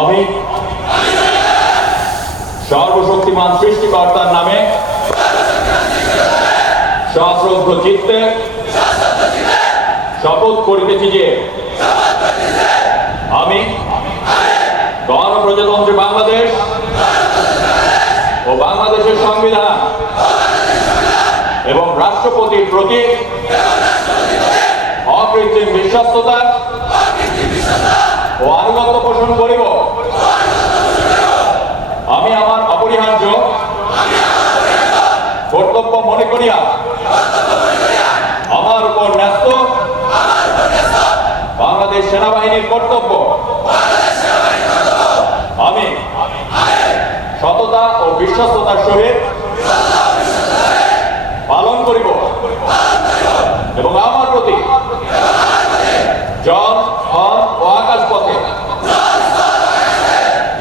আমি সর্বশক্তিমান সৃষ্টিকর্তার নামে সশ্রদ্ধ চিত্তে শপথ করিতেছি যে আমি গণপ্রজাতন্ত্রী বাংলাদেশ ও বাংলাদেশের সংবিধান এবং রাষ্ট্রপতির প্রতি অকৃত্রিম বিশ্বস্ততা আনুগত্য পোষণ করিব আমি আমার অপরিহার্য কর্তব্য মনে করিয়া আমার উপর ন্যস্ত বাংলাদেশ সেনাবাহিনীর কর্তব্য আমি সততা ও বিশ্বস্ততার সহিত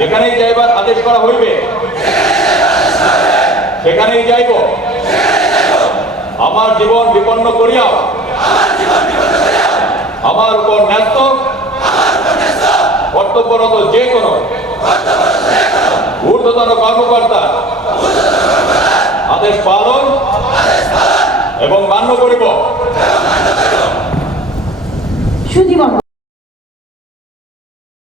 যেখানেই যাইবার আদেশ করা হইবে সেখানেই যাইব আমার জীবন বিপন্ন করিয়াও আমার উপর ন্যস্ত কর্তব্যরত যে কোনো ঊর্ধ্বতন কর্মকর্তা আদেশ পালন এবং মান্য করিব